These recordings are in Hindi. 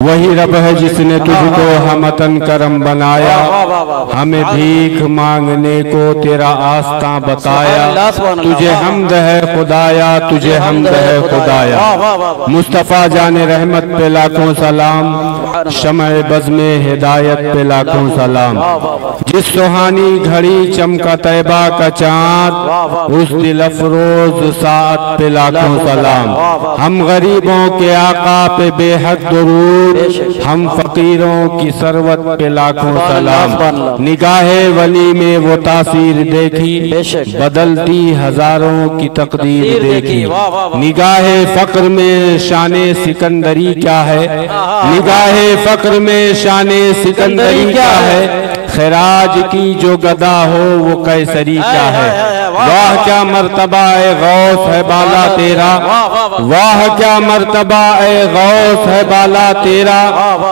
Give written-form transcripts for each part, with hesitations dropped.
वही रब है जिसने तुझको हमतन करम बनाया, हमें भीख मांगने को तेरा आस्था बताया। तुझे हमद है खुदाया, तुझे हमद है खुदाया। मुस्तफ़ा जाने रहमत पे लाखों सलाम, शमए बज़्मे हिदायत पे लाखों सलाम। जिस सुहानी घड़ी चमका तैबा का चाँद, उस दिल अफरोज सात पे लाखों सलाम। हम गरीबों के आका पे बेहद दुरूद, हम फकीरों की सरवत पे लाखों सलाम। निगाहे वली में वो तासीर देखी, बदलती हजारों की तकदीर देखी। निगाहे फक्र में शाने सिकंदरी क्या है, निगाहे फक्र में शाने सिकंदरी क्या है। खैराज की जो गदा हो वो कैसरी क्या है। वाह क्या मर्तबा ए गौस है बाला तेरा, वाह क्या मर्तबा ए गौस है बाला तेरा।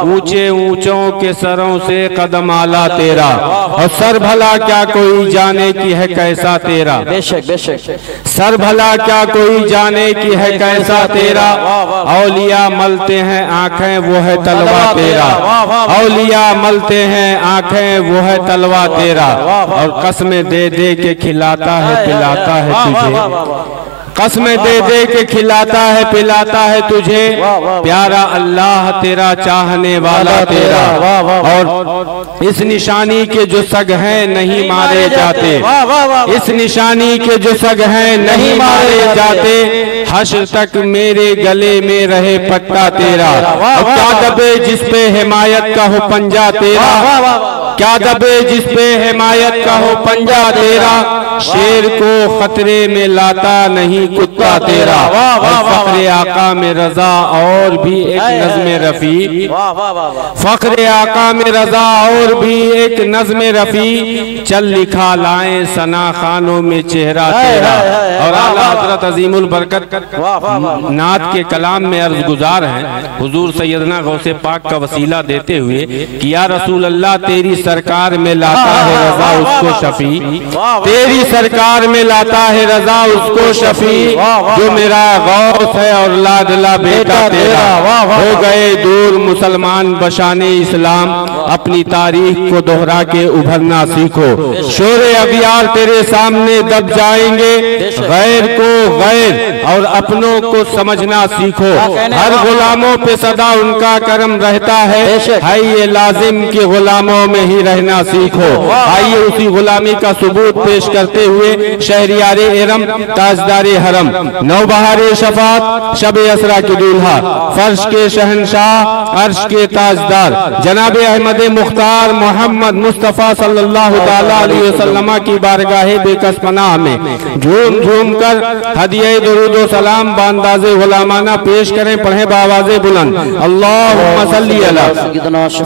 ऊंचे ऊंचों के सरों से कदम आला तेरा, और सर भला क्या कोई जाने की है कैसा तेरा। बेशक बेशक सर भला क्या कोई जाने की है कैसा तेरा। औलिया मलते हैं आंखें वो है तलवा तेरा, औलिया मलते हैं आंखें वो है तलवा तेरा। और कसमें दे दे के खिलाता है पिलाता है तुझे, कसमें दे दे के खिलाता है पिलाता है तुझे। प्यारा अल्लाह तेरा चाहने वाला तेरा, और इस निशानी के जो सग हैं नहीं मारे जाते, इस निशानी के जो सग हैं नहीं मारे जाते। हश्र तक मेरे गले में रहे पट्टा तेरा, और क्या दबे जिस पे हिमायत का हो पंजा तेरा, क्या दबे जिस पे हिमायत का हो पंजा तेरा। शेर को खतरे में लाता नहीं कुत्ता तेरा, और फख्रे आका में रजा और भी एक नज़्म रफ़ी, फख्रे आका में रजा और भी एक नज़्म रफ़ी। चल लिखा लाए सना खानों में चेहरा तेरा। और आला हज़रत अज़ीमुल बरकत नात के कलाम में अर्ज़ गुजार हैं हुजूर सैयदना गौसे पाक का वसीला देते हुए कि या रसूल अल्लाह तेरी सरकार में लाता है रजा उसको शफी, तेरी सरकार में लाता है रजा उसको शफी। जो मेरा गौस है और लाडला बेटा तेरा, हो गए दूर मुसलमान बशाने इस्लाम। अपनी तारीख को दोहरा के उभरना सीखो, शोरे अगियार तेरे सामने दब जाएंगे। गैर को गैर और अपनों को समझना सीखो, हर गुलामों पे सदा उनका करम रहता है। ये लाजिम के गुलामों में ही रहना सीखो। आइए उसी गुलामी का सबूत पेश करते हुए शहरियारे एरम ताजदारे हरम, नौबहारे शफात शब असरा के दूल्हा, फर्श के शहनशाह अर्श के ताजदार जनाब अहमद मुख्तार मोहम्मद मुस्तफ़ा सल्लल्लाहु तआला अलैहि वसल्लम की बारगाहे बेकस पनाह में झूम झूम कर हदिया दुरूद व सलाम बांदाज़े गुलामाना पेश करें। पढ़े बावाज़े बुलंद अल्लाहुम्मा सल्ली अला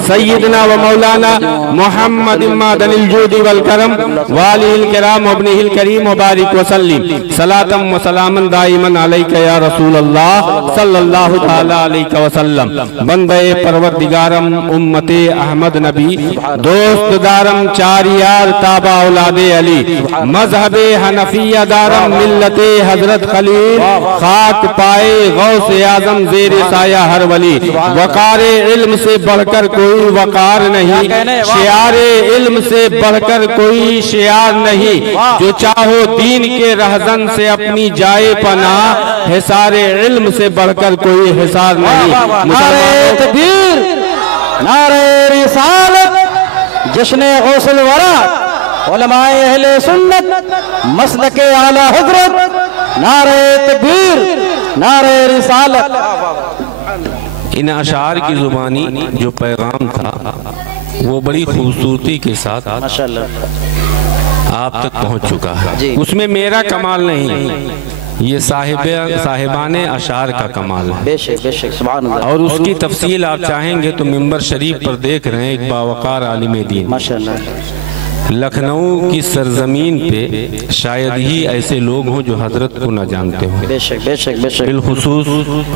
सय्यिदना व मौलाना मोहम्मद इम्मादिल जूदी वल करम वालिल किराम वब्निहिल करीम व बारिक व सल्लिम सलातम व सलामन दाइमन अलैका या रसूल अल्लाह सल्लल्लाहु तआला अलैहि वसल्लम। बंदे परवरदिगारम उम्मते अहमद नबी, दोस्त दारम चार यार ताबा औलादे अली, मजहबे हनफिया दारम मिल्लते हजरत खलील, खाक पाए गौसे आजम जेरे साया हर वली। वकारे इल्म से बढ़कर कोई वकार नहीं, शियारे इल्म से बढ़कर कोई शियार नहीं। जो चाहो दीन के रहजन से अपनी जाए पना, हिसारे इल्म से बढ़कर कोई हिसार नहीं। नारे तकबीर, नारे रिसालत, जश्न गौसल वरा, उलमाए अहले सुन्नत, मसलके आला हजरत। नारे तकबीर, नारे रिसालत। इन अशार की जुबानी जो पैगाम था वो बड़ी खूबसूरती के साथ आप तक पहुंच चुका है। उसमें मेरा कमाल नहीं, ये साहिबाने अशार का कमाल है। बेशक बेशक सुभान अल्लाह। और उसकी तफसील आप चाहेंगे तो मिंबर शरीफ पर देख रहे हैं एक बावकार आलिम दीन। माशाअल्लाह। लखनऊ की सरजमीन पे शायद ही ऐसे लोग हों जो हजरत को न जानते हों, बेशक बेशक बेशक, बिलखुसूस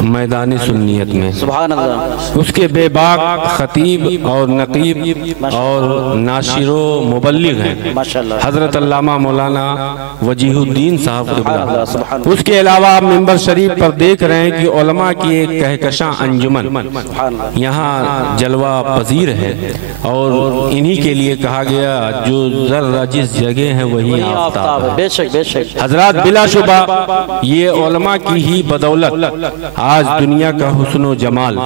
मैदान सुन्नियत में। सुभान अल्लाह। उसके बेबाक खतीब और नकीब और नाशिरो मुबल्लिग हैं माशाअल्लाह हजरत अल्लामा मौलाना वजीहुद्दीन साहब क़िबला। उसके अलावा आप मिंबर शरीफ पर देख रहे हैं कि उलमा की एक कहकशां अंजुमन यहाँ जलवा पजीर है और इन्हीं के लिए कहा गया जो जर्रा जिस जगह है वही आफताब है। बेशक बेशक हजरात, बिलाशुबा ये उलमा की ही बदौलत आज दुनिया का हुस्न जमाल,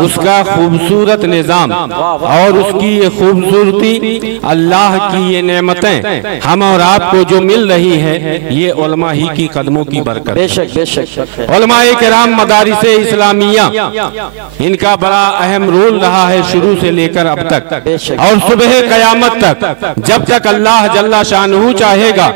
उसका खूबसूरत निज़ाम और उसकी ये खूबसूरती, अल्लाह की ये नेमतें हम और आपको जो मिल रही है, ये उलमा ही की कदमों की बरकत। बेशक बेशक, उलमाए किराम मदारिसे इस्लामिया, इनका बड़ा अहम रोल रहा है शुरू से लेकर अब तक और सुबह कयामत तक। जब तक अल्लाह जल्ला शानहू चाहेगा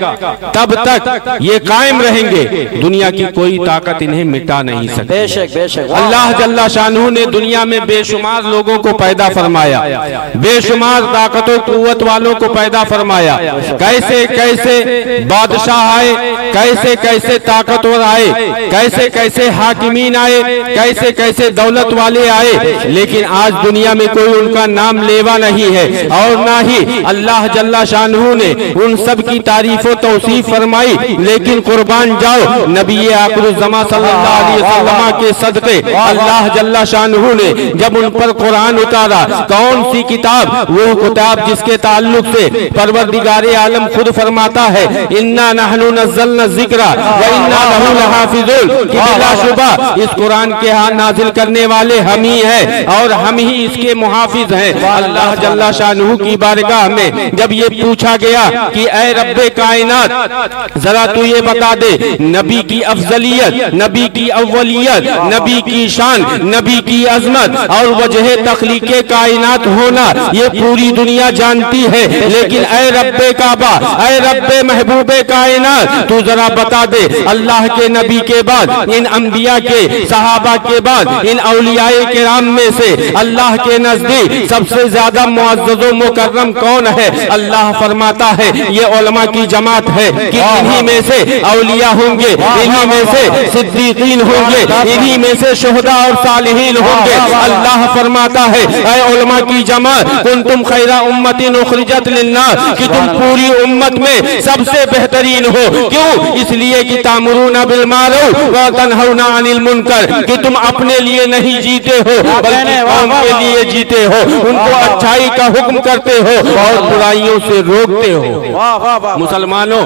तब तक ये कायम रहेंगे, दुनिया की कोई ताकत इन्हें मिटा नहीं सकती। बेशक बेशक, अल्लाह जल्ला शानहू ने दुनिया में बेशुमार लोगों को पैदा फरमाया, बेशुमार ताकतों कुव्वत वालों को पैदा फरमाया। कैसे कैसे बादशाह आए, कैसे कैसे ताकतवर आए, कैसे कैसे हाकिमीन आए, कैसे कैसे दौलत वाले आए, लेकिन आज दुनिया में कोई उनका नाम लेवा नहीं है और ना ही अल्लाह जल्ला शानहू ने उन सब की तारीफ और तौसीफ फरमाई। लेकिन कुर्बान जाओ नबी आखिरुज़्ज़मा सल्लल्लाहु अलैहि वसल्लम के सदक़े अल्लाह जल्ला शानहू ने जब उन पर कुरान उतारा, कौन सी किताब, वो किताब जिसके ताल्लुक से परवरदिगारे आलम खुद फरमाता है इन्ना नहनु नज़्ज़लना ज़िक्रा व इन्ना लहू लहाफ़िज़ून, कि बिलाशुबा इस कुरान के यहाँ नाजिल करने वाले हम ही हैं और हम ही इसके मुहाफिज हैं। अल्लाह जल्ला शानहू की बारगाह में जब ये पूछा गया कि ऐ रब्बे कायनात जरा तू ये बता दे, नबी की अफजलियत, नबी की अव्वलियत, नबी की शान, नबी की अजमत और वजह तख्लीके कायनात होना ये पूरी दुनिया जानती है, लेकिन ऐ रब्बे काबा, ऐ रब्बे महबूबे कायनात तू जरा बता दे अल्लाह के नबी के बाद, इन अंबिया के, सहाबा के बाद, इन औलियाए किराम में से अल्लाह के नजदीक सबसे ज्यादा मुअज़्ज़ज़ व मुकर्रम कौन है? अल्लाह फरमाता है ये उलमा की जमात है कि इन्हीं में से औलिया होंगे, इन्हीं में से सिद्दीकीन होंगे, इन्हीं में से शुहदा और सालिहीन होंगे। अल्लाह फरमाता है ऐ उलमा की जमात कुंतुम खैरा उम्मतिन उखरिजत लिन्नास, कि तुम पूरी उम्मत में सबसे बेहतरीन हो। क्यों? इसलिए कि तामुरूना बिल मारूफ व तनहौना अनिल मुनकर, कि तुम अपने लिए नहीं जीते हो बल्कि कौम के लिए जीते हो, उनको अच्छाई का हुक्म करते हो और बुराइयों से रोकते हो। मुसलमानों,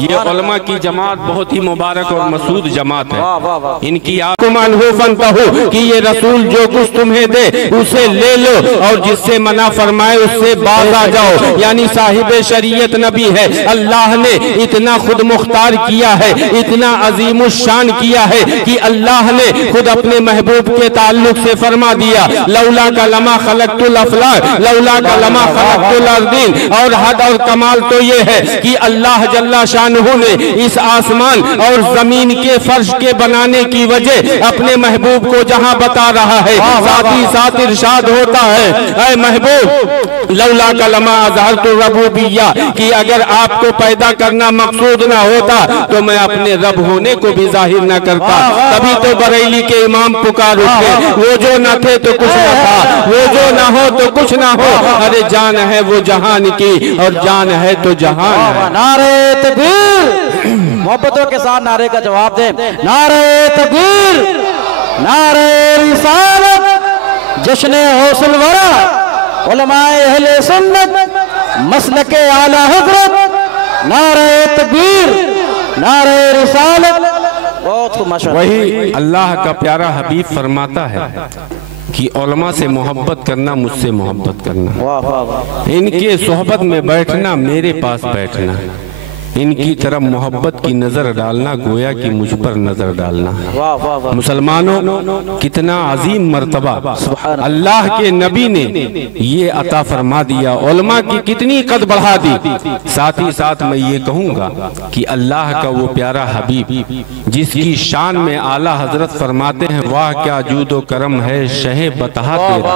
ये उलमा की जमात बहुत ही मुबारक और मसूद जमात है। इनकी आपको मानहूफन कहो कि ये रसूल जो कुछ तुम्हें दे उसे ले लो और जिससे मना फरमाए उससे बाज आ जाओ। यानी साहिब शरीयत नबी है, अल्लाह ने इतना खुद मुख्तार किया है, इतना अजीम शान किया है कि अल्लाह ने खुद अपने महबूब के ताल्लुक से फरमा दिया लौला का लमा खलक़तुल अफ़लाक, लौला का लमा खलक़तुल अर्दीन। और हद और कमाल तो ये है कि अल्लाह जल्ला शानहू ने इस आसमान और जमीन के फर्श के बनाने की वजह अपने महबूब को जहां बता रहा है, साथ ही साथ इरशाद होता है ऐ महबूब लौला का लमा अज़हरतु रबूबिय्या, कि अगर आपको पैदा करना मकसूद ना होता तो मैं अपने रब होने को भी जाहिर न करता। तभी तो बरेली के इमाम पुकार उठे, वो जो न थे तो कुछ न था, वो जो न हो तो कुछ न हो, अरे जान है वो जहान की और जान है तो जहान है। नारे तकबीर, मोहब्बतों के साथ नारे का जवाब दें। नारे तकबीर, नारे रिसालत, जश्न गौसुल वरा, उलमाए अहले सुन्नत, मसलके आला हज़रत, नारे तकबीर, नारे रिसालत। बहुत माशाअल्लाह। वही अल्लाह का प्यारा हबीब फरमाता है कि उलमा से मोहब्बत करना मुझसे मोहब्बत करना, इनके सोहबत में बैठना मेरे पास बैठना। इनकी तरफ मोहब्बत की नजर डालना गोया कि मुझ पर नजर डालना। वाह वाह वाह। मुसलमानों, कितना अजीम मर्तबा अल्लाह के नबी ने ये अता फरमा दिया, उलमा की कितनी कद बढ़ा दी। साथ ही साथ मैं ये कहूँगा कि अल्लाह का वो प्यारा हबीब जिसकी शान में आला हजरत फरमाते हैं, वाह क्या जूदो करम है शहे बता तेरा,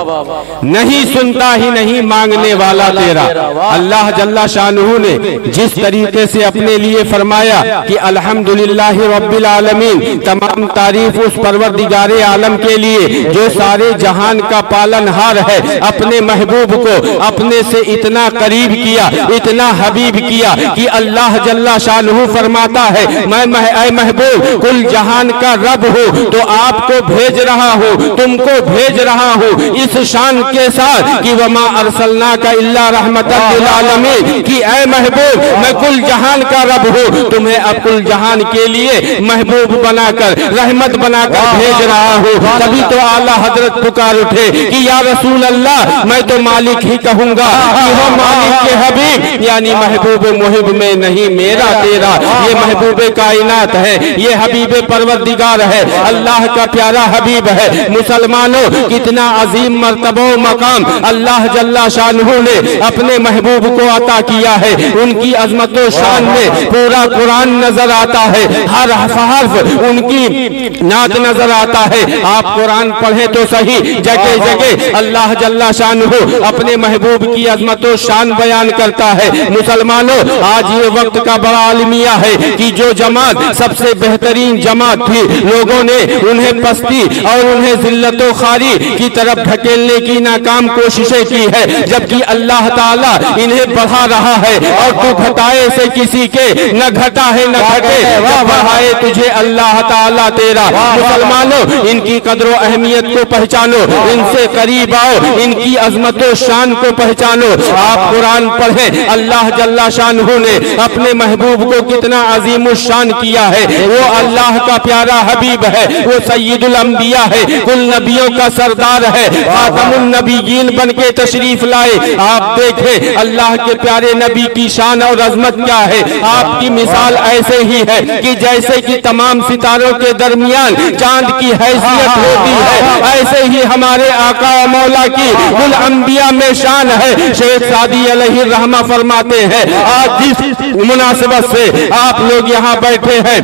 नहीं सुनता ही नहीं मांगने वाला तेरा। अल्लाह जल्ला शानुहु ने जिस तरीके से अपने लिए फरमाया कि अल्हम्दुलिल्लाह रब्बिल आलमीन, तमाम तारीफ उस परवरदिगारे आलम के लिए जो सारे जहान का पालनहार है, अपने महबूब को अपने से इतना करीब किया, इतना हबीब किया कि अल्लाह जल्ला शानुहु फरमाता है, मैं महबूब कुल जहान का रब हूँ तो आपको भेज रहा हूँ, तुमको भेज रहा हूँ इस शान के साथ कि वमा अरसलना का इल्ला रहमतन लिल आलमीन, कि ऐ महबूब मैं कुल जहान का रब हूँ, तुम्हें अब कुल जहान के लिए महबूब बनाकर रहमत बनाकर भेज रहा हूँ। तभी तो आला हजरत पुकार उठे कि या रसूल अल्लाह, मैं तो मालिक ही कहूँगा कि हो मालिक के हबीब, यानी महबूब मुहिब में नहीं मेरा तेरा, ये महबूब कायनात है, ये हबीब परवरदिगार है, अल्लाह का प्यारा हबीब है। मुसलमानों, कितना अजीम मर्तबा मकाम अल्लाह जल्ला शानुहु ने अपने महबूब को अता किया है। उनकी अजमत व शान में पूरा कुरान नजर आता है, हर हर्फ उनकी नात नजर आता है। आप कुरान पढ़े तो सही, जगह जगह अल्लाह जल्ला शानुहु अपने महबूब की अजमत व शान बयान करता है। मुसलमानों, आज ये वक्त का बड़ा आलमिया है कि जो जमात सबसे बेहतरीन जमात थी, लोगों ने उन्हें पस्ती और उन्हें जिल्लतो खारी की तरफ ढकेलने की नाकाम कोशिशें की है, जबकि अल्लाह ताला इन्हें बढ़ा रहा है। और तू घटाए से किसी के न घटा है न घटे, बढ़ाए तुझे अल्लाह ताला तेरा। मुसलमानों, इनकी कदर अहमियत को पहचानो, इनसे करीब आओ, इनकी अजमत व शान को पहचानो। आप कुरान पढ़े, अल्लाह जल्ला शानुहु ने अपने महबूब को कितना अजीम शान किया है। वो अल्लाह का प्यारा हबीब है, वो सैयदुल अंबिया है, कुल नबियों का सरदार है, खातमुन नबीयीन बन के तशरीफ लाए। आप देखें अल्लाह के प्यारे नबी की शान और अजमत क्या है। आपकी मिसाल ऐसे ही है कि जैसे कि तमाम सितारों के दरमियान चांद की हैसियत होती है, ऐसे ही हमारे आका और मौला की कुल अंबिया में शान है। शेख सादी अलैहि रहमा फरमाते हैं, आज जिस मुनासिबत से आप लोग यहाँ बैठे हैं,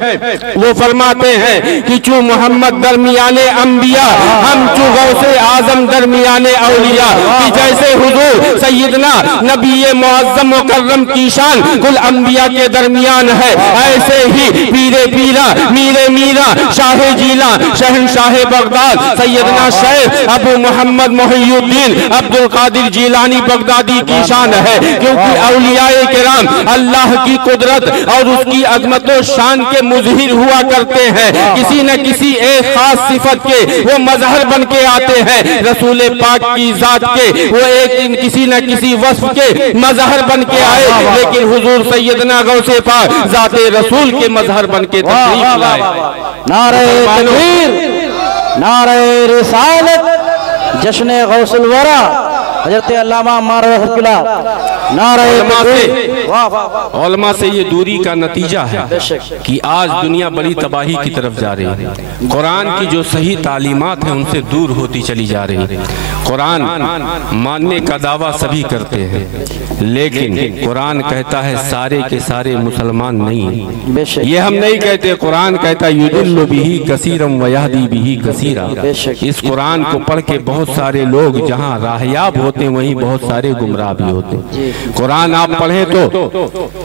वो फरमाते हैं कि चू मोहम्मद दरमियाने अंबिया, हम चू गौसे आजम दरमियाने औलिया, कि जैसे हुजूर सैयदना नबी मुअज्जम मुकर्रम की शान कुल अंबिया के दरमियान है, ऐसे ही पीरे पीरा मीरे मीरा शाहे जीला शहनशाह बगदाद सैयदना शेख अबू मोहम्मद मोहियुद्दीन अब्दुल कादिर जीलानी बगदादी की शान है। क्योंकि औलियाए किराम अल्लाह की कुदरत और उसकी अजमत व शान के मुज़हिर हुआ करते हैं, किसी न किसी एक खास सिफत के वो मजहर बन के आते हैं। रसूल पाक की जात के वो एक किसी न किसी वस्फ के मजहर बन के आए, लेकिन हुजूर सैयदना गौसे पाक जाते रसूल के मजहर बन के तशरीफ लाए। नारे तकबीर, नारे रिसालत, जश्न गौसुल वरा हजरत अल्लामा मारहमतुल्लाह, नारे उलमा से ये दूरी का नतीजा है कि आज दुनिया बड़ी तबाही की तरफ जा रही है। कुरान की जो सही तालीमात है उनसे दूर होती चली जा रही है। कुरान मानने का दावा सभी करते हैं, लेकिन कुरान कहता है सारे के सारे मुसलमान नहीं। ये हम नहीं कहते, कुरान कहता है युदिल्लु बिही कसीरम व यहदी बिही कसीरा। इस कुरान को पढ़ के बहुत सारे लोग जहाँ राहयाब होते हैं वहीं बहुत सारे गुमराह भी होते हैं। कुरान आप पढ़े तो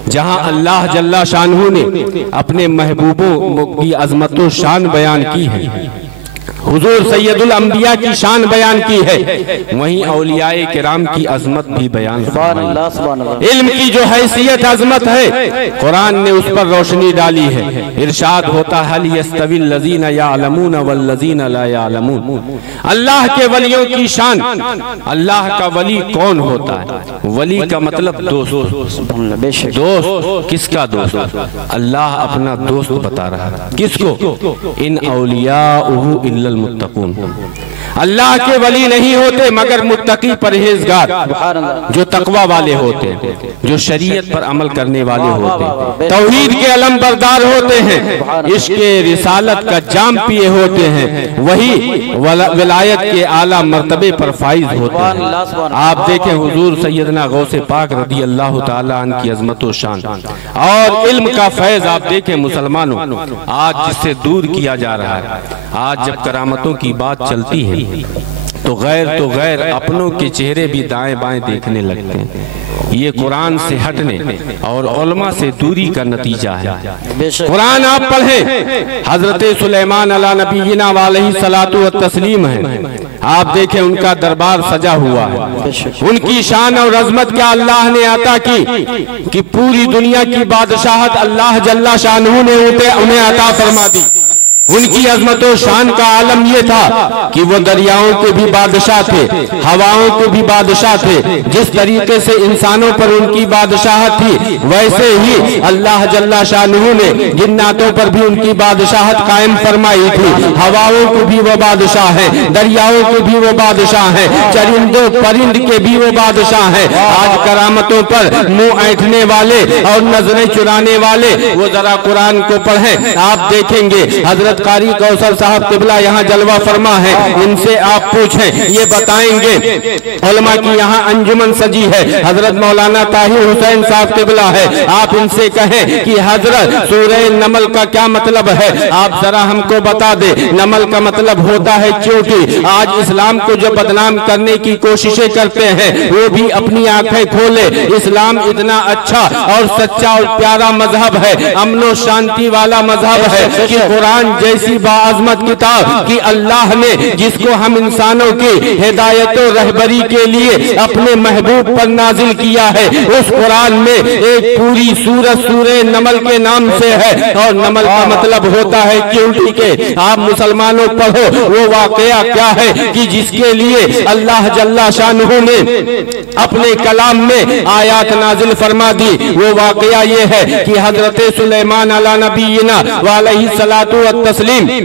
जहाँ अल्लाह जल्ला शानुहु ने अपने महबूबों की अजमत व शान बयान की है, हुजूर सैयदुल अंबिया की शान बयान की है, वहीं औलियाए किराम की अजमत भी बयान। इल्म की जो हैसियत अजमत है कुरान ने उस पर रोशनी डाली है। इरशाद होता है हल यस्तविल लज़ीना यालमून वल लज़ीना ला यालमून। अल्लाह के वलियों की शान, अल्लाह का वली कौन होता है? वली का मतलब दोस्त। दोस्त किसका दोस्त? अल्लाह अपना दोस्त बता रहा है। किसको? इन औलियाउहु इल्लल मुत्तकून। अल्लाह के वली नहीं होते मगर मुत्तकी परहेजगार, जो तकवा वाले होते हैं, जो शरीयत पर अमल करने वाले होते हैं, तौहीद के अलम बरदार होते हैं, इश्क़े रिसालत का जाम पिए होते हैं, वही विलायत के आला मर्तबे पर फाइज होते हैं। आप देखें हुजूर सैयदना गौसे पाक रदी अल्लाह ताला अन्हु की अजमत व शान और इल्म का फैज आप देखें मुसलमानों, आज जिससे दूर किया जा रहा है। आज जब करामतों की बात चलती है तो गैर अपनों के चेहरे भी दाएं बाएं देखने लगते हैं। ये कुरान से हटने और उलमा से दूरी का नतीजा है। कुरान आप पढ़ें, हजरत सुलेमान अला नबीना वालैहि सलातु व तस्लीम है। आप देखें उनका दरबार सजा हुआ है, उनकी शान और अजमत क्या अल्लाह ने अता की कि पूरी दुनिया की बादशाहत अल्लाह जल्ला शानहू ने उन्हें अता फरमा दी। उनकी अजमत और शान का आलम यह था कि वो दरियाओं के भी बादशाह थे, हवाओं के भी बादशाह थे। जिस तरीके से इंसानों पर उनकी बादशाहत थी, वैसे ही अल्लाह जल्ला शानहू ने जिन्नातों पर भी उनकी बादशाहत कायम फरमाई थी। हवाओं के भी वो बादशाह है, दरियाओं के भी वो बादशाह है, चरिंदों परिंद के भी वो बादशाह है। आज करामतों पर मुंह ऐंठने वाले और नजरें चुराने वाले वो जरा कुरान को पढ़ें, आप देखेंगे हजरत कारी कौसर साहब किबला यहाँ जलवा फरमा है, इनसे आप पूछें, ये बताएंगे। उलमा की यहाँ अंजुमन सजी है, हजरत मौलाना ताहिर हुसैन साहब किबला है, आप इनसे कहें कि हजरत सूरह नमल का क्या मतलब है, आप जरा हमको बता दे। नमल का मतलब होता है चींटी। आज इस्लाम को जो बदनाम करने की कोशिशें करते हैं वो भी अपनी आंखें खोले। इस्लाम इतना अच्छा और सच्चा और प्यारा मजहब है, अमनो शांति वाला मजहब है कि कुरान जैसी बाअज़मत किताब कि अल्लाह ने जिसको हम इंसानों की हिदायत और रहबरी के लिए अपने महबूब पर नाजिल किया है, उस कुरान में एक पूरी सूरत सूरह नमल के नाम से है और नमल का मतलब होता है चींटी के। आप मुसलमानों पढ़ो वो वाकया क्या है कि जिसके लिए अल्लाह जल्ला शानहू ने अपने कलाम में आयात नाजिल फरमा दी। वो वाकया ये है कि हजरत सुलेमान अला नबीना वालैहि सलातु व तस्लीम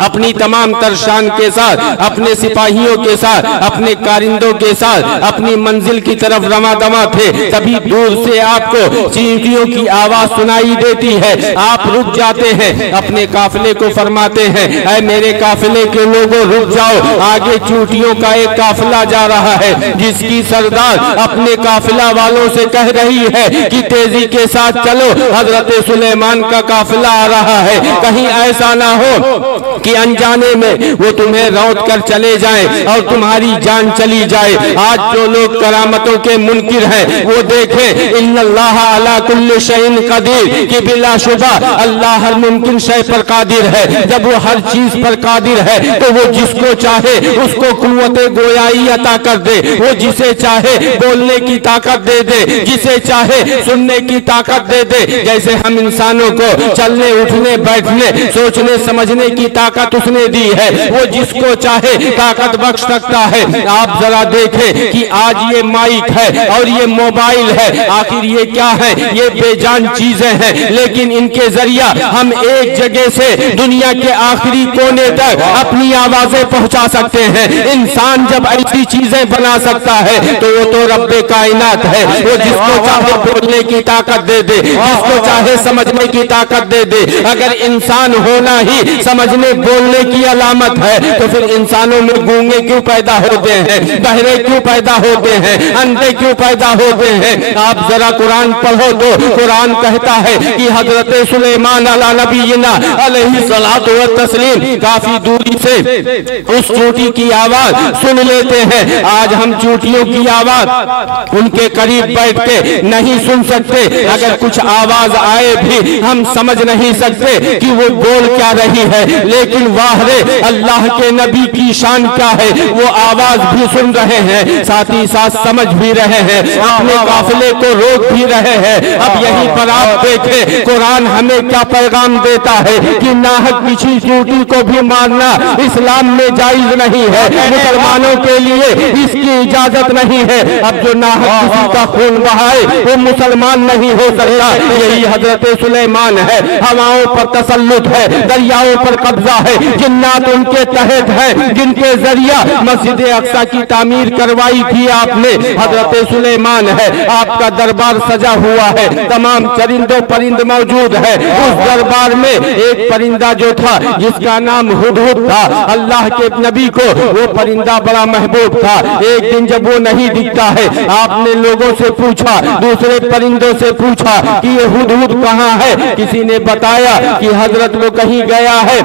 अपनी तमाम तरशान के साथ, अपने सिपाहियों के साथ, अपने कारिंदों के साथ अपनी मंजिल की तरफ रवाना थे। तभी दूर से आपको चींटियों की आवाज सुनाई देती है। आप रुक जाते हैं, अपने काफिले को फरमाते हैं, ऐ मेरे काफिले के लोगों रुक जाओ, आगे चींटियों का एक काफिला जा रहा है जिसकी सरदार अपने काफिला वालों से कह रही है कि तेजी के साथ चलो, हजरत सुलेमान का काफिला आ रहा है, कहीं ऐसा ना हो कि अनजाने में वो तुम्हें रौंद कर चले जाएं और तुम्हारी जान चली जाए। आज जो लोग करामतों के मुनकिर हैं वो देखें, इन्नल्लाह अला कुल्ली शैइन कदीर कि बिलाशुबा अल्लाह हर मुमकिन शय पर कादिर है। जब वो हर चीज पर कादिर है तो वो जिसको चाहे उसको कुव्वते गोयाई अता कर दे, वो जिसे चाहे बोलने की ताकत दे दे, जिसे चाहे सुनने की ताकत दे दे। जैसे हम इंसानों को चलने उठने बैठने सोचने समझने की ताकत उसने दी है, वो जिसको चाहे ताकत बख्श सकता है। आप जरा देखें कि आज ये माइक है और ये मोबाइल है, आखिर ये क्या है? ये बेजान चीजें हैं, लेकिन इनके जरिया हम एक जगह से दुनिया के आखिरी कोने तक अपनी आवाजें पहुंचा सकते हैं। इंसान जब ऐसी चीजें बना सकता है तो वो तो रब्बे कायनात है। वो जिसको चाहे बोलने की ताकत दे दे, जिसको चाहे समझने की ताकत दे दे। अगर इंसान होना ही समझने बोलने की अलामत है तो फिर इंसानों में गूंगे क्यों पैदा होते हैं, बहरे क्यों पैदा होते हैं, अंधे क्यों पैदा होते हैं? आप जरा कुरान पढ़ो तो कुरान कहता है कि हजरत सुलेमान अला नबीना अलैहि सलातु व तस्लीम काफी दूरी से उस चींटी की आवाज सुन लेते हैं। आज हम चींटियों की आवाज उनके करीब बैठ के नहीं सुन सकते। अगर कुछ आवाज आए भी हम समझ नहीं सकते कि वो बोल क्या रही है, लेकिन वाह रे अल्लाह के नबी की शान क्या है, वो आवाज भी सुन रहे हैं, साथ ही साथ समझ भी रहे हैं, अपने काफिले को रोक भी रहे हैं। अब यहीं पर आप देखें कुरान हमें क्या पैगाम देता है कि नाहक किसी चींटी को भी मारना इस्लाम में जायज नहीं है, मुसलमानों के लिए इसकी इजाजत नहीं है। अब जो नाहक किसी का खून बहाए वो मुसलमान नहीं हो सकता। यही हजरत सुलेमान है, हवाओं पर तसल्लुत है, दरियाओं पर कब्जा है, जिन्नात उनके तहत है, जिनके जरिया मस्जिद अक्सा की तामीर करवाई थी आपने। हजरत सुलेमान है, आपका दरबार सजा हुआ है, तमाम चरिंदों परिंद मौजूद है। उस दरबार में एक परिंदा जो था जिसका नाम हुदहुद था, अल्लाह के नबी को वो परिंदा बड़ा महबूब था। एक दिन जब वो नहीं दिखता है, आपने लोगों से पूछा, दूसरे परिंदों से पूछा कि ये हुदहुद कहाँ है। किसी ने बताया कि हजरत वो कहीं गया है।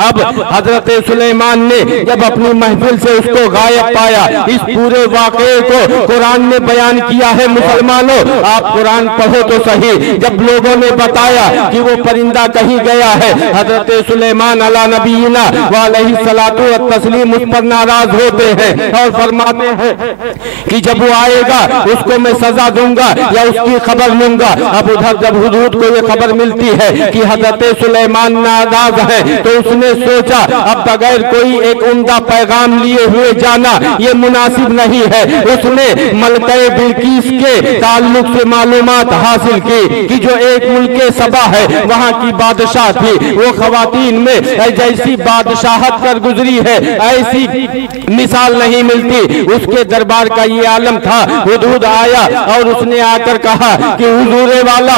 अब हजरत सुलेमान ने जब अपनी महफिल से उसको गायब पाया, इस पूरे वाकये को कुरान ने बयान किया है। मुसलमानों, आप कुरान पढ़ो तो सही। जब लोगों ने बताया कि वो परिंदा कहीं गया है, हजरत सुलेमान अला नबीना व अलैहि सलातु व तस्लीम उस पर नाराज होते हैं और फरमाते हैं कि जब वो आएगा उसको मैं सजा दूंगा या उसकी खबर लूंगा। अब उधर जब हुदहुद को ये खबर मिलती है कि हजरत सुलेमान नाराज है, तो उसने सोचा अब बगैर कोई एक उम्दा पैगाम लिए हुए जाना ये मुनासिब नहीं है। उसने मलके बिल्किस के ताल्लुक से मालूमात हासिल की कि जो एक मुल्के सबा है वहाँ की बादशाह थी, वो खवातीन में जैसी बादशाहत कर गुजरी है ऐसी मिसाल नहीं मिलती। उसके दरबार का ये आलम था। हुदहुद आया और उसने आकर कहा कि हुजूरे वाला,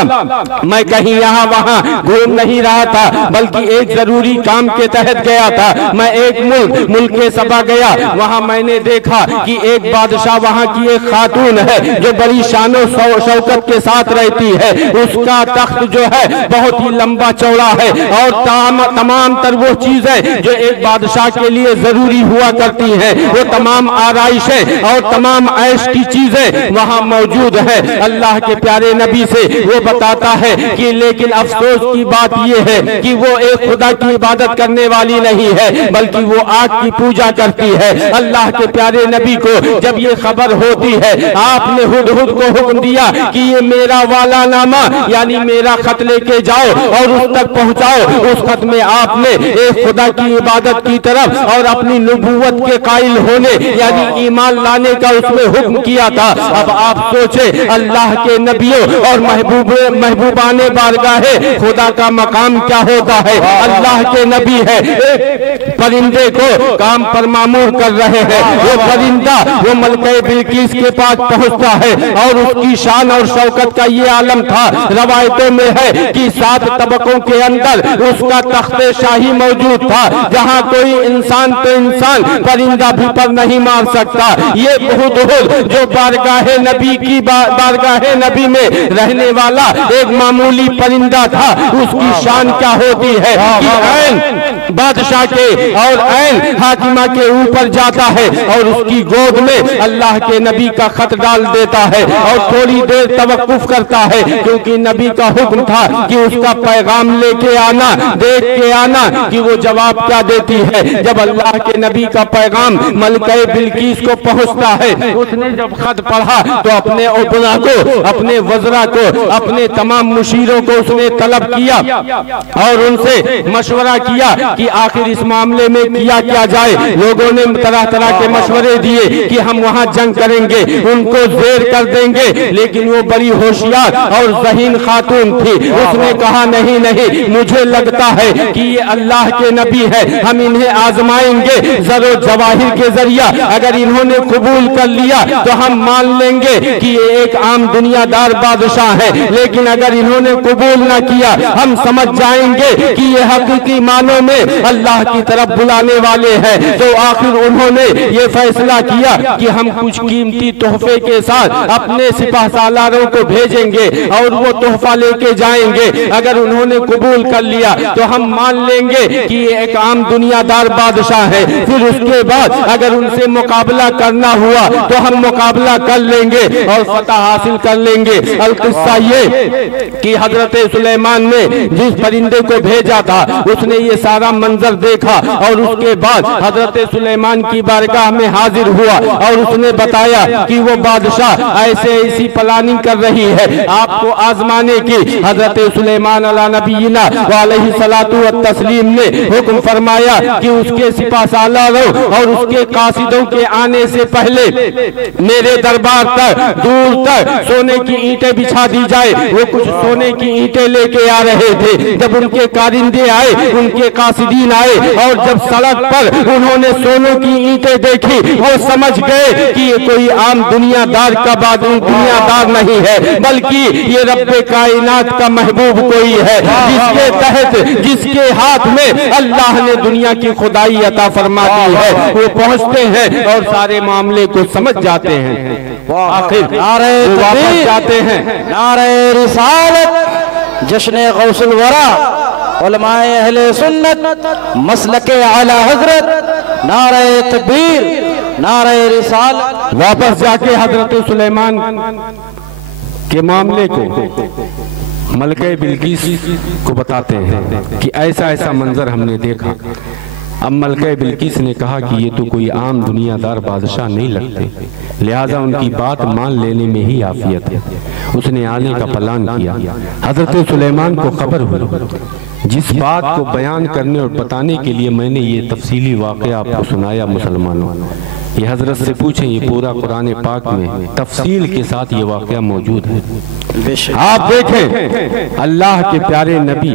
मैं कहीं यहाँ वहाँ घूम नहीं रहा था, बल्कि एक जरूरी काम के तहत गया था। मैं एक मुल्क सबा गया, वहाँ मैंने देखा कि एक बादशाह वहाँ की एक खातून है जो बड़ी शानो शौकत के साथ रहती है। उसका तख्त जो है बहुत ही लंबा चौड़ा है और तमाम तर वो चीजें जो एक बादशाह के लिए जरूरी हुआ करती हैं, वो तमाम आराइशें और तमाम ऐश की चीजें वहाँ मौजूद है। अल्लाह के प्यारे नबी से वो बताता है कि लेकिन अफसोस की बात ये है कि वो एक खुदा की इबादत करने वाली नहीं है, बल्कि वो आग की पूजा करती है। अल्लाह के प्यारे नबी को जब ये खबर होती है, आपने हुदहुद को हुक्म दिया कि ये मेरा वाला नामा यानी मेरा खत लेके जाओ और उस तक पहुंचाओ। उस खत में आपने एक खुदा की इबादत की तरफ और अपनी नबूवत के कायल होने यानी ईमान लाने का उसमें हुक्म किया था। अब आप सोचे अल्लाह के नबियों और महबूबाने बारगाहे खुदा का मकाम क्या होता है। अल्लाह के नबी है, एक परिंदे को काम पर मामूर कर रहे हैं। वो परिंदा वो मलके बिल्किस के पास पहुंचता है और उसकी शान और शौकत का ये आलम था। रवायतों में है कि 7 तबकों के अंदर उसका तख्ते शाही मौजूद था, जहाँ कोई इंसान तो इंसान परिंदा भी पर नहीं मार सकता। ये हुदहुद जो बारगाहे नबी की बारगाहे नबी में रहने वाला एक मामूली परिंदा था, उसकी शान क्या होती है कि ऐन बादशाह के और ऐन हाकिमा के ऊपर जाता है और उसकी गोद में अल्लाह के नबी का खत डाल देता है और थोड़ी देर तवक्कुफ करता है, क्योंकि नबी का हुक्म था कि उसका पैगाम लेके आना, देख के आना कि वो जवाब क्या देती है। जब अल्लाह के नबी का पैगाम मलके बिल्किस को पहुंचता है, उसने जब खत पढ़ा तो अपने उबना को, अपने वज़रा को, अपने तमाम मुशीरों को उसने तलब किया और उनसे मशवरा किया कि आखिर इस मामले में किया क्या जाए। लोगों ने तरह तरह के मशवरे दिए कि हम वहां जंग करेंगे, उनको जेर कर देंगे, लेकिन वो बड़ी होशियार और ज़हीन खातून थी। उसने कहा नहीं नहीं, मुझे लगता है कि ये अल्लाह के नबी है, हम इन्हें आजमाएंगे जरो जवाहिर के जरिया। अगर इन्होंने कबूल कर लिया तो हम मान लेंगे कि ये एक आम दुनियादार बादशाह है, लेकिन अगर इन्होंने कबूल ना किया हम समझ जाएंगे कि ये हकीकी मानों में अल्लाह की तरफ बुलाने वाले हैं। तो आखिर उन्होंने ये फैसला किया कि हम कुछ कीमती तोहफे के साथ अपने सिपाह सालारों को भेजेंगे और वो तोहफा लेके जाएंगे। अगर उन्होंने कबूल कर लिया तो हम मान लेंगे कि ये एक आम दुनियादार बादशाह है। फिर उसके बाद अगर उनसे मुकाबला करना हुआ तो हम मुकाबला कर लेंगे और फतह हासिल कर लेंगे। अल-किस्सा ये कि हजरत सुलेमान ने जिस परिंदे को भेजा था उसने ये सारा मंजर देखा और उसके बाद हजरत सुलेमान की बारगाह में हाजिर हुआ और उसने बताया कि वो बादशाह ऐसे ऐसी प्लानिंग कर रही है आपको आजमाने की। हजरत सुलेमान अला नबीना व अलैहि सलातु व तस्लीम ने हुक्म फरमाया कि उसके सिपा सालारों और उसके कासिदों के आने से पहले मेरे दरबार तक दूर तक सोने की ईंटें बिछा दी जाए। वो कुछ सोने की ईंटें लेके आ रहे थे। जब उनके कारिंदे आए, उनके कासिदीन आए और जब सड़क पर उन्होंने सोनों की ईंटें देखी, वो समझ गए कि ये कोई आम दुनियादार का दुनियादार नहीं है, बल्कि ये रब्बे कायनात का महबूब कोई है, जिसके तहत जिसके हाथ में अल्लाह ने दुनिया की खुदाई अता फरमा दी है। वो पहुंचते हैं और सारे मामले को समझ जाते हैं। आखिर वापस जाते हैं। नारे रिसालत जश्न गौसुल वरा उलमाए अहले सुन्नत मसलके आला हजरत नारे तकबीर नारे रिसालत। वापस जाके हजरत सुलेमान के मामले को मलके बिल्किस को बताते हैं कि ऐसा ऐसा मंजर हमने देखा। अब मलके बिल्किस ने कहा कि ये तो कोई आम दुनियादार बादशाह नहीं लगते, लिहाजा उनकी बात मान लेने में ही आफियत है। उसने आने का प्लान किया। हजरत सुलेमान को खबर हुई। जिस बात को बयान करने और बताने के लिए मैंने ये तफसीली वाक़या आपको सुनाया मुसलमानों, ये हजरत से पूछें, ये पूरा कुरान पाक में तफसील के साथ ये वाक़या मौजूद है। आप देखें अल्लाह के प्यारे नबी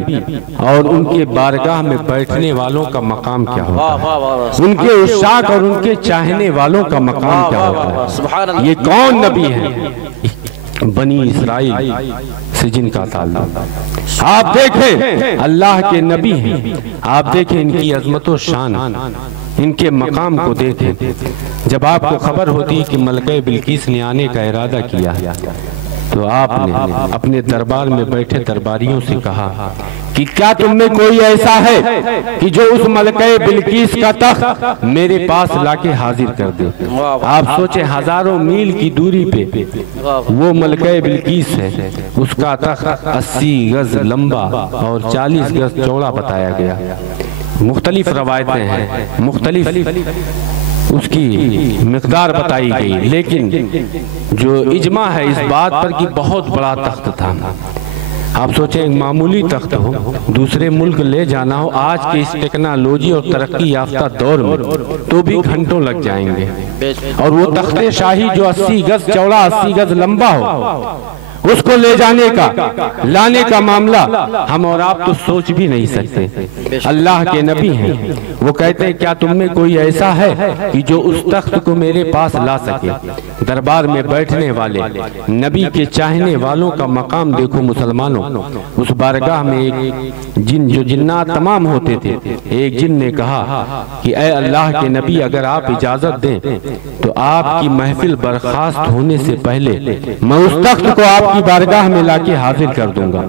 और उनके बारगाह में बैठने वालों का मकाम क्या होता है, उनके उशाक और उनके चाहने वालों का मकाम क्या होता है। ये कौन नबी है? बनी इस्राइल से जिनका ताल्लुक। आप देखें अल्लाह के नबी हैं। आप देखें इनकी अजमत और शान, इनके मकाम को देखें। जब आपको खबर होती कि मलके बिल्किस ने आने का इरादा किया तो आपने अपने दरबार में बैठे दरबारियों से कहा कि क्या तुम में कोई ऐसा है कि जो उस मलके बिल्किस का तख्त मेरे पास लाके हाजिर कर दे। आप सोचे हजारों मील की दूरी पे वो मलके बिल्किस है, उसका तख्त 80 गज लंबा और 40 गज चौड़ा बताया गया। मुख्तलिफ रवायतें हैं, मुख्तलिफ उसकी मिकदार बताई गई, लेकिन जो इजमा है इस बात पर कि बहुत बड़ा तख्त था। आप सोचें एक मामूली तख्त हो, दूसरे मुल्क ले जाना हो आज के इस टेक्नोलॉजी और तरक्की याफ्ता दौर में तो भी घंटों लग जाएंगे, और वो तख्ते शाही जो 80 गज चौड़ा 80 गज लंबा हो उसको ले जाने का लाने का मामला हम और आप तो सोच भी नहीं सकते। अल्लाह के नबी हैं, वो कहते हैं क्या तुम में कोई ऐसा है कि जो उस तख्त को मेरे पास ला सके। दरबार में बैठने वाले नबी के चाहने वालों का मकाम देखो मुसलमानों। उस बारगाह में एक जिन जो जिन्नात तमाम होते थे, एक जिन ने कहा कि ऐ अल्लाह के नबी अगर आप इजाजत दें तो आपकी महफिल बर्खास्त होने से पहले मैं उस तख्त को आपकी बारगाह में लाके हाजिर कर दूंगा।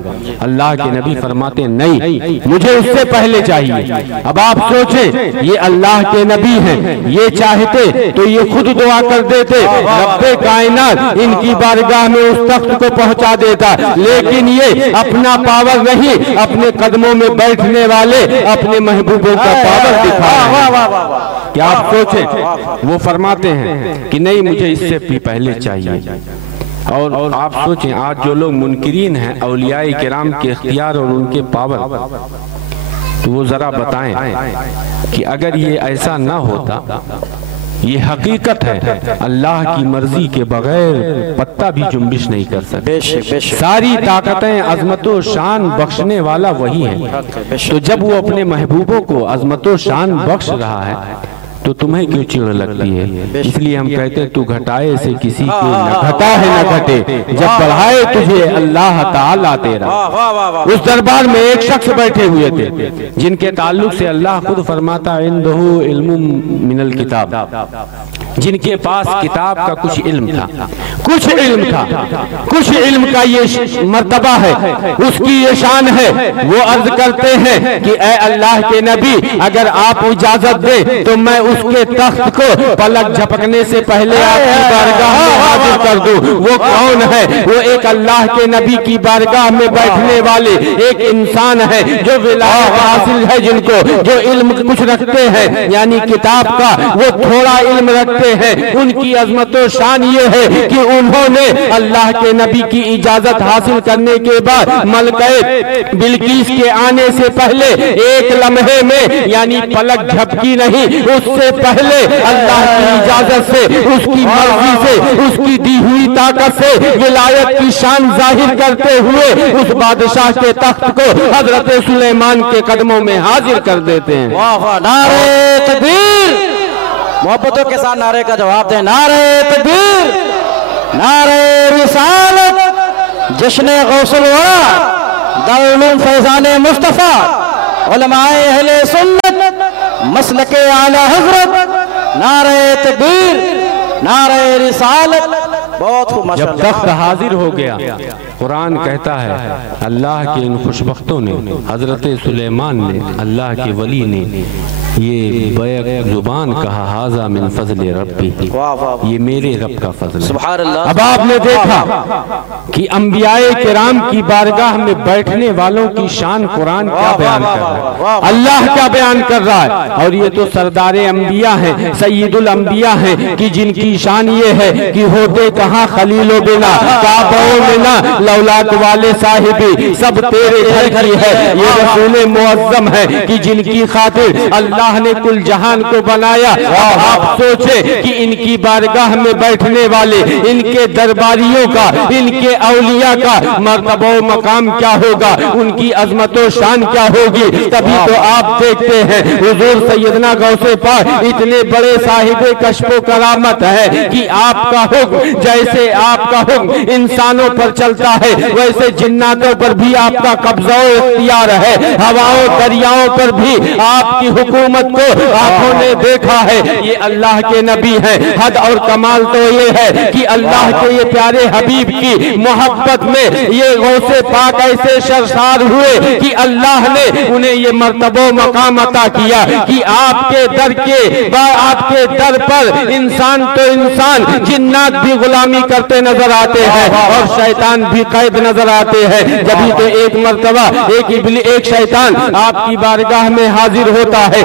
अल्लाह के नबी फरमाते नहीं, मुझे उससे पहले चाहिए। अब आप सोचें ये अल्लाह के नबी हैं, ये चाहते तो ये खुद दुआ कर देते, रब्बे कायनात इनकी बारगाह में उस तख्त को पहुंचा देता, लेकिन ये अपना पावर नहीं, अपने कदमों में बैठने वाले अपने महबूबों का पावर दिखा। क्या आप सोचें वो फरमाते हैं कि नहीं मुझे इससे भी पहले चाहिए। और आप सोचें आज जो लोग मुनकिरीन हैं औलियाए किराम के इख्तियार और उनके पावर, तो वो जरा बताएं कि अगर ये ऐसा ना होता, ये हकीकत है अल्लाह की मर्जी के बगैर पत्ता भी जुम्बिश नहीं कर सकते। सारी ताकतें अजमतो शान बख्शने वाला वही है। तो जब वो अपने महबूबों को अजमतो शान बख्श रहा है तो तुम्हें क्यों चिढ़ लगती है? इसलिए हम कहते हैं तू घटाए से किसी के न घटा है न घटे, जब बढ़ाए तुझे अल्लाह ताला तेरा। उस दरबार में एक शख्स बैठे हुए थे जिनके ताल्लुक से अल्लाह खुद फरमाता इंदहु इल्मुम मिनल किताब, जिनके पास किताब का कुछ इल्म था। कुछ इल्म का ये मर्तबा है, उसकी ये शान है। वो अर्ज करते हैं कि ए अल्लाह के नबी, अगर आप इजाजत दे तो मैं उसके तख्त को पलक झपकने से पहले आपकी बारगाह में हाजिर कर दूं। वो कौन है? वो एक अल्लाह के नबी की बारगाह में बैठने वाले एक इंसान है जो विलायत हासिल है, जिनको जो इल्म कुछ रखते हैं, यानी किताब का वो थोड़ा इल्म रखते हैं। उनकी अजमत और शान ये है कि उन्होंने अल्लाह के नबी की इजाजत हासिल करने के बाद मलके बिल्किस के आने से पहले एक लम्हे में, यानी पलक झपकी नहीं, उससे पहले अल्लाह की इजाजत से, उसकी मर्जी से, उसकी दी हुई ताकत से विलायत की शान जाहिर करते हुए उस बादशाह के तख्त को हजरत सुलेमान के कदमों में हाजिर कर देते हैं। नारे तकबीर, मोहब्बतों के साथ नारे का जवाब दें। नारे तकबीर, नारे रिसालत, जश्न गौसुल वरा, दारुल उलूम फैजान मुस्तफा, उलमाए अहले सुन्नत, मसलके आला हजरत, नारे तकबीर, नारे रिसालत। बहुत खूब। जब तख्त हाजिर हो गया, कुरान कहता है अल्लाह के इन खुशबख्तों ने, हजरत सुलेमान ने, अल्लाह के वली ने ये बैक जुबान कहा, हाजा मिन फजल रब्बी, ये मेरे रब का फजल है। सुभान अल्लाह। अब आपने देखा कि अंबियाए किराम की बारगाह में बैठने वालों की शान कुरान क्या बयान कर रहा है, अल्लाह क्या बयान कर रहा है। और ये तो सरदारे अंबिया हैं, सैयदुल अंबिया हैं कि जिनकी शान ये है कि होते कहाँ खलीलो बिना, काबो बिना, लौलाक वाले साहिबी, सब तेरे घर की है। ये रसूल मुअज्जम है कि जिनकी खातिर अल्लाह ने कुल जहान को बनाया। अब आप सोचे कि इनकी बारगाह में बैठने वाले, इनके दरबारियों का, इनके औलिया का मर्तबा मकाम क्या होगा, उनकी अजमत और शान क्या होगी। तभी तो आप देखते हैं हुजूर सैयदना गौसे पाक इतने बड़े साहिबे कश्फो करामत है कि आपका हुक्म, जैसे आपका हुक्म इंसानों पर चलता है, वैसे जिन्नातों पर भी आपका कब्जा और इख्तियार है। हवाओं दरियाओं पर भी आपकी हुकूमत को आंखों ने देखा है। ये अल्लाह के नबी हैं। हद और कमाल तो ये है कि अल्लाह के ये प्यारे हबीब की मोहब्बत में ये गौसे पाक ऐसे शर्मसार हुए कि अल्लाह ने उन्हें ये मर्तबा मकाम अता किया कि आपके दर पर इंसान तो इंसान, जिन्नात भी गुलामी करते नजर आते हैं और शैतान भी कैद नजर आते हैं। जभी तो एक मर्तबा एक शैतान आपकी बारगाह में हाजिर होता है,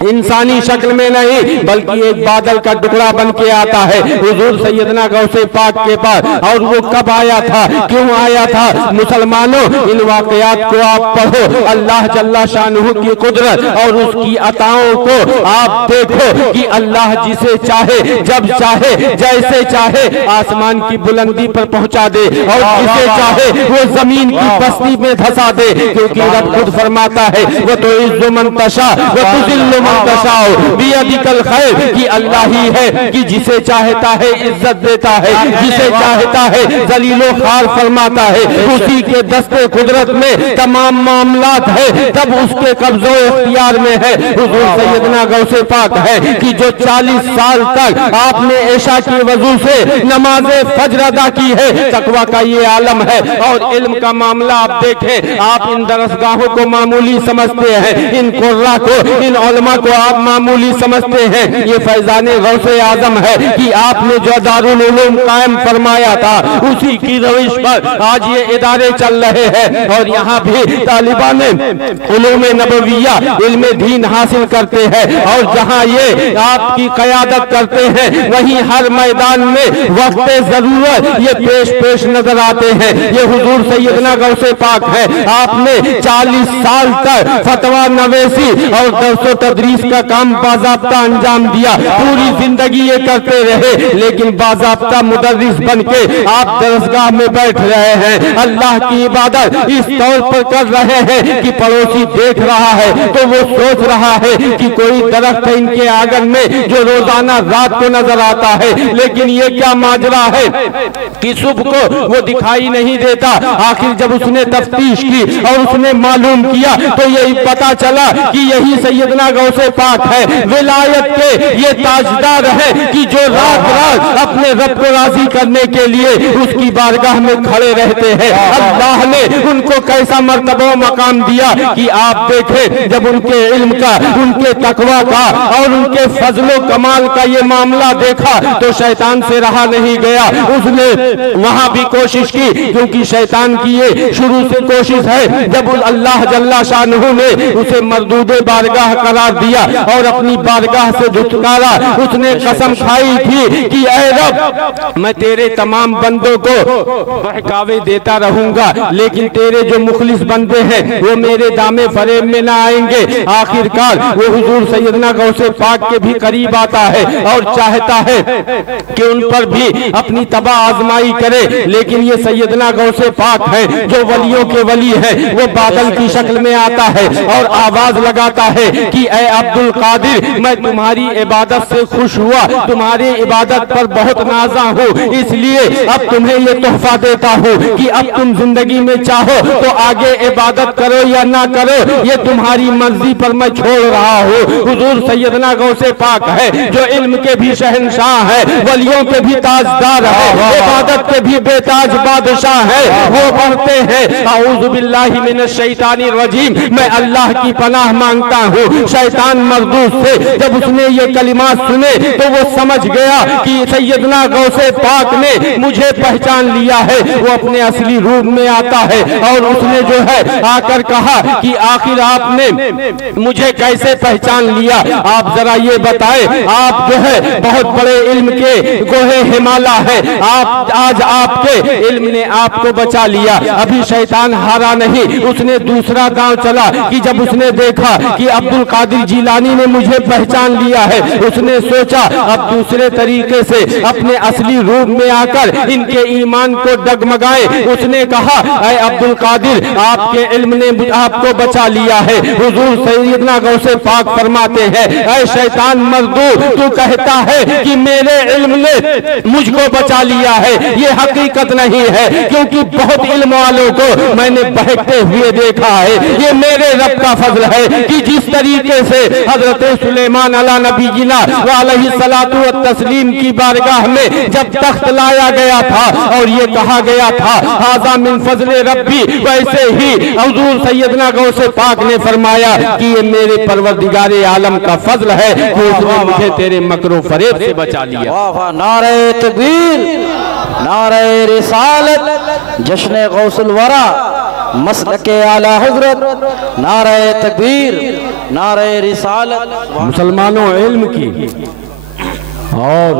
इंसानी शक्ल में नहीं बल्कि एक बादल का टुकड़ा बन के आता है हुजूर सैयदना गौसे पाक के पास। और वो कब आया था, क्यों आया था? मुसलमानों, इन वाकयात को आप पढ़ो, अल्लाह जल्ला शानुहु की कुदरत और उसकी अताओं को आप देखो कि अल्लाह जिसे चाहे, जब चाहे, जैसे चाहे आसमान की बुलंदी पर पहुंचा दे और जिसे चाहे वो जमीन की बस्ती में धंसा दे, क्योंकि रब खुद फरमाता है वो तो इज्जु मन तशा वो तुज़िल्लु मन तशाओ बियदिकल खैर, कि अल्लाह ही है कि जिसे चाहता है इज्जत देता है, जिसे चाहता है जलीलो खार फरमाता है। उसी के दस्ते कुदरत में तमाम मामलात है, तब उसके कब्जो इख्तियार में है। हुजूर सैयदना गौसे पाक है कि जो 40 साल तक आपने ऐशा की वजू से नमाज़े फज्र अदा की है, तकवा का ये आलम है। और इल्म का मामला आप देखें, आप इन दरसगाहों को मामूली समझते हैं, इन कुर्रा को, इन उलमा को आप मामूली समझते हैं। ये फैजाने गौसे आजम है कि आपने जो दारुल उलूम कायम फरमाया था, उसी की रविश पर आज ये इदारे चल रहे हैं। और यहाँ भी तालिबान उलूम नबविया इल्म दीन हासिल करते हैं। और जहाँ ये आपकी क़यादत करते हैं, वहीं हर मैदान में वक्त जरूरत ये पेश नजर आते हैं। ये हुजूर सैयदना गौसे पाक है, आपने 40 साल तक फतवा नवेसी और दरसो तदरीस का काम बाज़ाब्ता अंजाम दिया। पूरी जिंदगी ये करते रहे, लेकिन बाज़ाब्ता मुदर्रिस बन के आप दरसगाह में बैठ रहे हैं, अल्लाह की इबादत इस तौर पर कर रहे हैं कि पड़ोसी देख रहा है तो वो सोच रहा है कि कोई दरख्त है इनके आंगन में जो रोजाना रात को नजर आता है, लेकिन ये क्या माजरा है कि सुबह को वो दिखाई नहीं देता। आखिर जब उसने तफ्तीश की और उसने मालूम किया तो यही पता चला कि यही सैयदना गौसे पाक है, विलायत के ये ताजदार है कि जो रात नमाज अपने रब को राजी करने के लिए उसकी बारगाह में खड़े रहते हैं। अल्लाह ने उनको कैसा मर्तबा मकाम दिया कि आप देखें, जब उनके इल्म का, उनके तकवा का और उनके फजलो कमाल का ये मामला देखा तो शैतान से रहा नहीं गया। उसने वहां भी कोशिश की, क्योंकि शैतान की ये शुरू से कोशिश है। जब अल्लाह जल्ला शानहू ने उसे मरदूदे बारगाह करार दिया और अपनी बारगाह से धुतकारा, उसने कसम खाई थी कि ऐ रब, मैं तेरे तमाम बंदों को बहकावे देता रहूंगा, लेकिन तेरे जो मुखलिस बंदे हैं वो मेरे दामे फरेब में ना आएंगे। आखिरकार वो हुजूर सैयदना गौसे पाक के भी करीब आता है और चाहता है कि उन पर भी अपनी तबाह आजमाई करे, लेकिन ये सैयदना गौसे पाक है जो वलियों के वली है। वो बादल की शक्ल में आता है और आवाज लगाता है कि ऐ अब्दुल कादिर, मैं तुम्हारी इबादत से खुश हुआ, तुम्हारी इबादत पर बहुत नाज़ा हूँ, इसलिए अब तुम्हें ये तोहफा देता हूँ कि अब तुम जिंदगी में चाहो तो आगे इबादत करो या ना करो, ये तुम्हारी मर्जी पर मैं छोड़ रहा हूँ। हुजूर सैयदना गौसे पाक है जो इल्म के भी शहंशाह है, वलियों के भी ताजदार है, इबादत के भी बेताज बादशाह है। वो पढ़ते हैं औज़ु बिल्लाहि मिनश शैतानिर रजीम, मैं अल्लाह की पनाह मांगता हूँ शैतान मरदूद से। जब उसने ये कलिमात सुने तो वो समझ गया कि सैयदना गौसे पाक ने मुझे पहचान लिया है। वो अपने असली रूप में आता है और उसने जो है आकर कहा कि आखिर आपने मुझे कैसे पहचान लिया, आप जरा ये बताएं। आप जो है बहुत बड़े इल्म के गोहे हिमाला है, आप आज आपके इल्म ने आपको बचा लिया। अभी शैतान हारा नहीं, उसने दूसरा दांव चला कि जब उसने देखा कि अब्दुल कादिर जिलानी ने मुझे पहचान लिया है, उसने सोचा अब दूसरे तरीके से अपने असली रूप में आकर इनके ईमान को डगमगाए। उसने कहा ऐ अब्दुल कादिर, आपके इल्म ने आपको बचा लिया है। हुजूर सैयदना गौसे पाक फरमाते हैं ऐ शैतान मर्दूद, तू कहता है कि मेरे इल्म ने मुझको बचा लिया है, ये हकीकत नहीं है, क्योंकि बहुत इल्म वालों को मैंने बहकते हुए देखा है। ये मेरे रब का फजल है कि जिस तरीके से हजरत सुलेमान अला नबीना व अलैहि सलातु व तस्लीम की बारगाह में जब तख्त लाया गया था और ये कहा गया था हाज़ा मिन फजले रब्बी, वैसे ही हुजूर सैयदना गौसे पाक ने फरमाया कि ये मेरे परवरदिगारे आलम का फजल है कि उसने मुझे तेरे मकरो फरेब से बचा लिया। वाह वाह, नारे तकबीर, नारे रिसालत, जश्न गौसुल वरा, मसलके आला हजरत, नारे तकबीर, नारे रिसालत। मुसलमानों, इल्म की और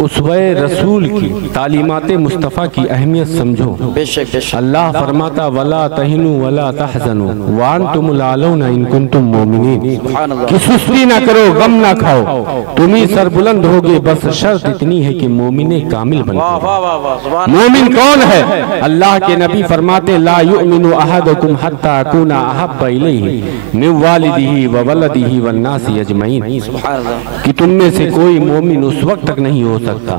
उसवे रसूल की तालीमात मुस्तफ़ा की अहमियत समझो। बेशक बेशक अल्लाह फरमाता वला तहिनु वला तहज़नु व अंतुमुल आलौना इन कुंतुम मोमिनीन, कि सुस्ती ना करो, गम ना खाओ, तुम ही सरबुलंद होगे, बस शर्त इतनी है कि मोमिने कामिल बनो। मोमिन कौन है? अल्लाह के नबी फरमाते ला युमिनु अहदुकुम हत्ता अकूना अहब्बा इलैहि मिन वालिदिही व वलदिही वन नासी अजमईन, कि तुम में से कोई मोमिन उस वक्त तक नहीं हो सकता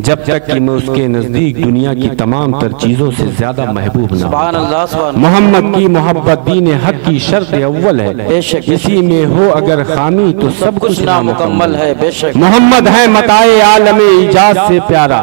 जब तक कि मैं उसके नजदीक दुनिया की तमाम तर चीजों से ज्यादा महबूब ना हूं। मोहम्मद की मोहब्बत दीन हक की शर्त अव्वल है, इसी में हो अगर खामी तो सब कुछ नामुकम्मल है। बेशक मोहम्मद है मताए आलम इजाज से प्यारा,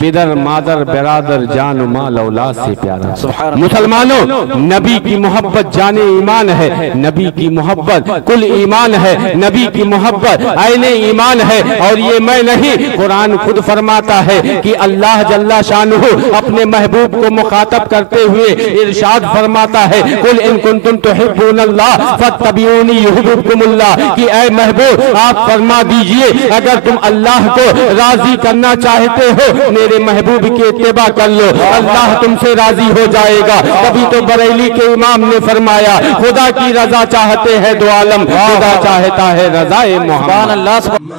पिदर मादर बिरादर जान माल औलाद से प्यारा। मुसलमानों, नबी की मोहब्बत जाने ईमान है, नबी की मोहब्बत कुल ईमान है, नबी की मोहब्बत आईने ईमान है। और ये मैं नहीं, कुरान खुद फरमाता है कि अल्लाह जल्ला शानुहु अपने महबूब को मुखातब करते हुए इरशाद फरमाता है कुल इन कुंतुम तुहिब्बूनल्लाह फत्तबिऊनी युहिब्बुकुमुल्लाह, कि ऐ महबूब आप फरमा दीजिए अगर तुम अल्लाह को राजी करना चाहते हो मेरे महबूब की इत्तिबा कर लो, अल्लाह तुमसे राजी हो जाएगा। तभी तो बरेली के इमाम ने फरमाया खुदा की रजा चाहते हैं दो आलम, खुदा चाहता है रजाए मोहम्मद।